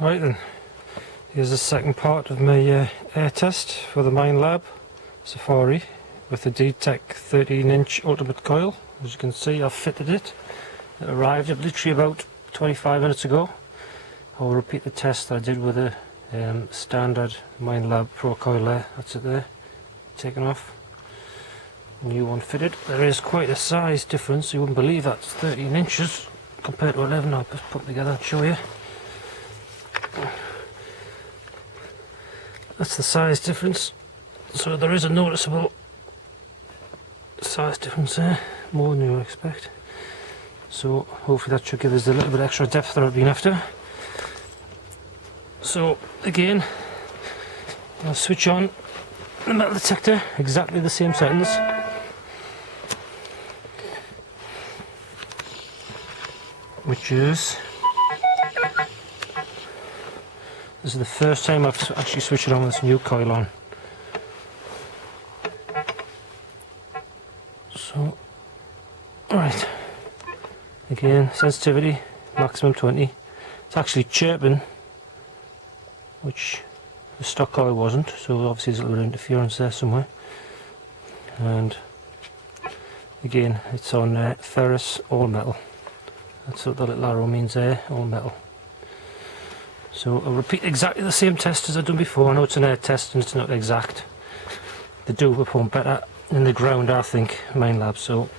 Right then, here's the second part of my air test for the Minelab Safari with the Detech 13-inch ultimate coil. As you can see, I've fitted it. It arrived literally about 25 minutes ago. I'll repeat the test that I did with a standard Minelab Pro coil there. That's it there, taken off. New one fitted. There is quite a size difference. You wouldn't believe that's 13 inches compared to 11. I'll just put them together and show you. That's the size difference. So there is a noticeable size difference there, more than you would expect. So hopefully that should give us a little bit extra depth that I've been after. So again, I'll switch on the metal detector, exactly the same settings. Which is, this is the first time I've actually switched it on with this new coil on. So, alright, again, sensitivity, maximum 20. It's actually chirping, which the stock coil wasn't, so obviously there's a little bit of interference there somewhere. And again, it's on ferrous all metal. That's what the little arrow means there, all metal. So I'll repeat exactly the same test as I've done before. I know it's an air test and it's not exact. They do perform better in the ground, I think, Minelab. So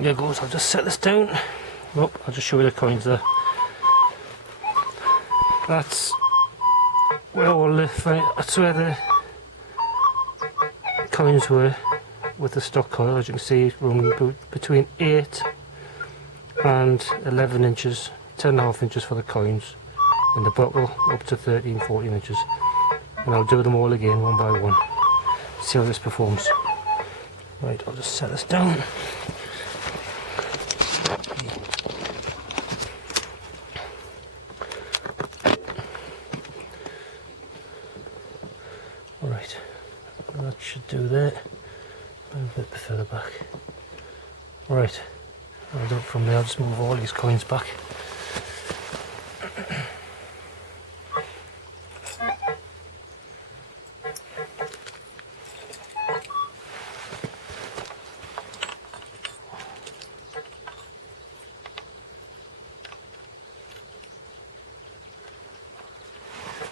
here goes, I'll just set this down. Oh, I'll just show you the coins there. That's where that's where the coins were with the stock coil. As you can see, running between 8 and 11 inches, 10.5 inches for the coins. In the buckle up to 13-14 inches, and I'll do them all again one by one, see how this performs. Right, I'll just set this down. Alright, that should do that. A bit further back. Right, I'll do it from there. I'll just move all these coins back.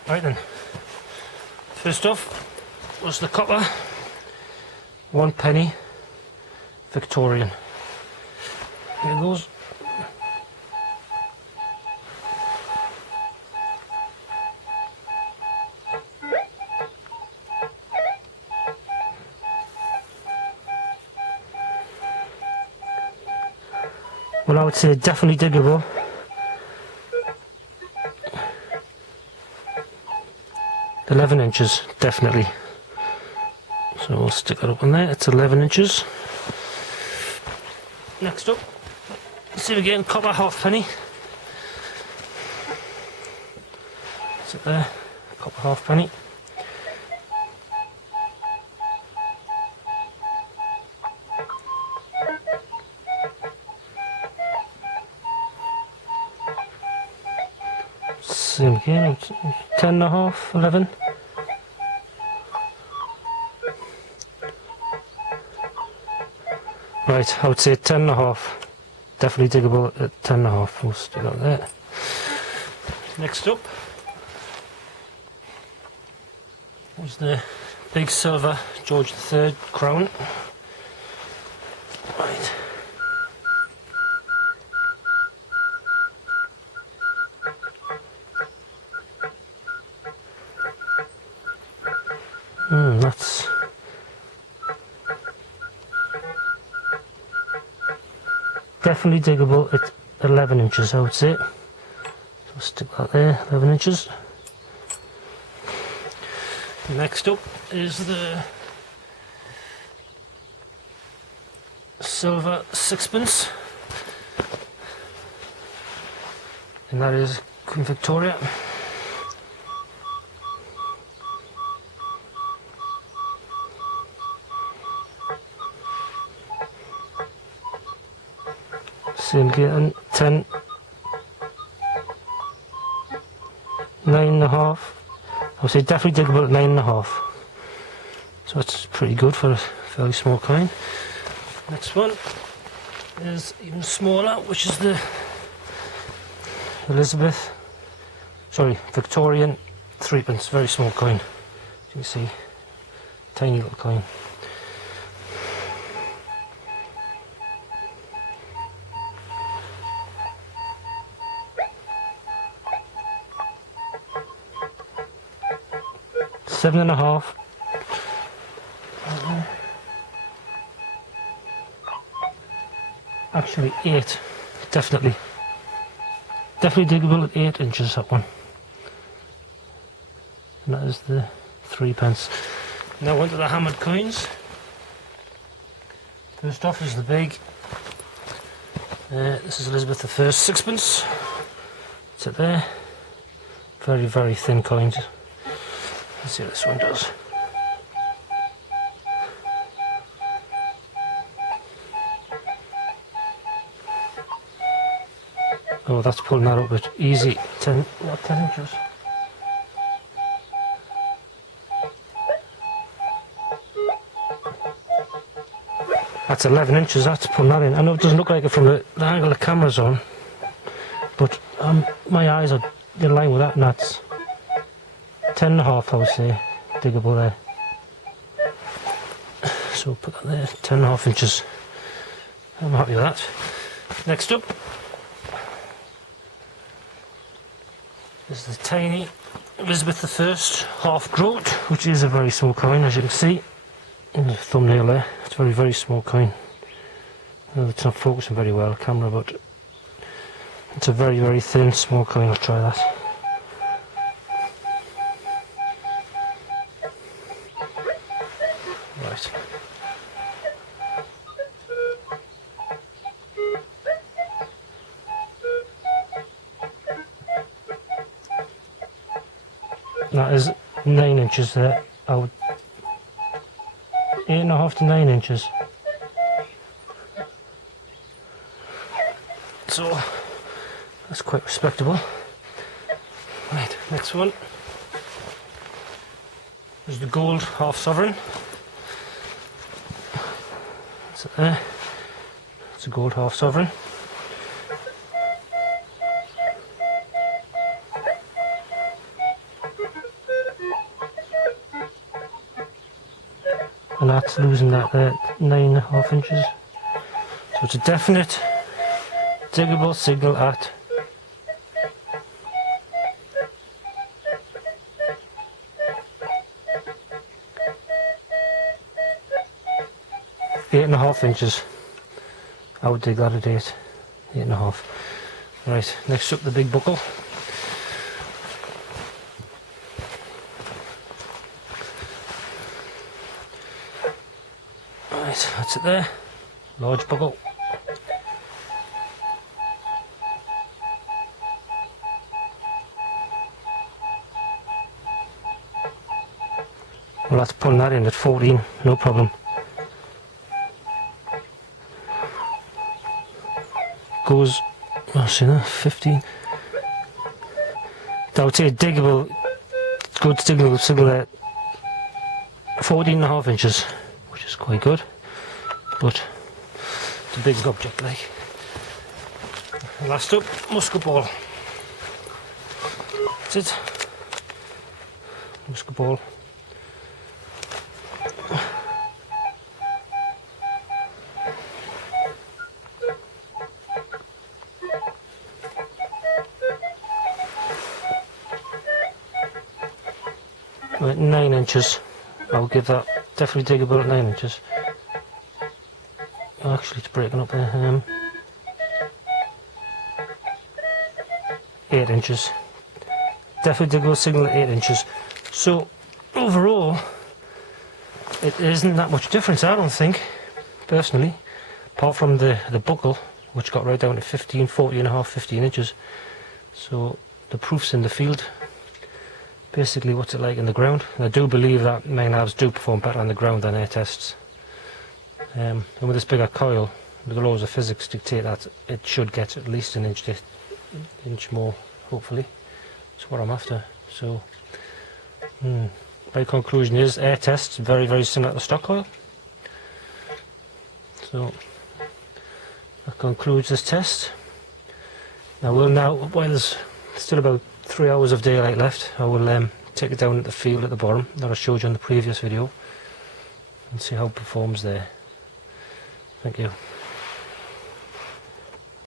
Right then, first off was the copper 1 penny Victorian. Here it goes. Well, I would say definitely diggable. The 11 inches, definitely. So we'll stick that up in there, it's 11 inches. Next up, see again, copper half penny. Sit there, copper half penny. Same again, 10.5, 11. Right, I would say 10.5. Definitely diggable at 10.5. We'll stick that there. Next up was the big silver George III crown. Right. That's definitely diggable at 11 inches, I would say. So I'll stick that there, 11 inches. Next up is the silver sixpence, and that is Queen Victoria. Same again, 10, 9 9.5. I would say definitely diggable at 9.5. So it's pretty good for a fairly small coin. Next one is even smaller, which is the Victorian 3p, very small coin. As you can see, tiny little coin. Seven and a half. Actually 8, definitely diggable at 8 inches, that one. And that is the 3p. Now onto the hammered coins. First off is the big, this is Elizabeth I 6p. It's it there. Very, very thin coins. Let's see what this one does. Oh, that's pulling that up at easy 10 inches. That's 11 inches, that's pulling that in. I know it doesn't look like it from the angle the camera's on, but my eyes are in line with that, and that's 10.5, I would say, diggable there. So put that there, 10.5 inches. I'm happy with that. Next up is the tiny Elizabeth I half groat, which is a very small coin, as you can see in the thumbnail there. It's a very, very small coin. It's not focusing very well, camera, but it's a very, very thin, small coin. I'll try that. Right. That is 9 inches there. I would 8.5 to 9 inches. So that's quite respectable. Right, next one is the gold half sovereign. That's it there. It's a gold half sovereign. And that's losing that 9.5 inches. So it's a definite diggable signal at 8.5 inches. I would dig that at 8.5. Right, next up the big buckle. Right, that's it there. Large buckle. Well, that's pulling that in at 14, no problem. Goes, oh, see that, 15. I would say diggable, good diggable signal at 14.5 inches, which is quite good, but it's a big object like. Last up, musket ball. That's it. Musket ball. At 9 inches, I'll give that definitely diggable at 9 inches. Oh, actually, it's breaking up there. 8 inches. Definitely diggable signal at 8 inches. So overall, it isn't that much difference, I don't think, personally, apart from the buckle, which got right down to 15, 14.5, 15 inches. So the proof's in the field. Basically, what's it like in the ground? And I do believe that Minelabs do perform better on the ground than air tests. And with this bigger coil, the laws of physics dictate that it should get at least an inch more, hopefully. That's what I'm after. So my conclusion is air test very, very similar to stock coil. So that concludes this test. Now while there's still about 3 hours of daylight left, I will take it down at the field at the bottom that I showed you in the previous video and see how it performs there. Thank you.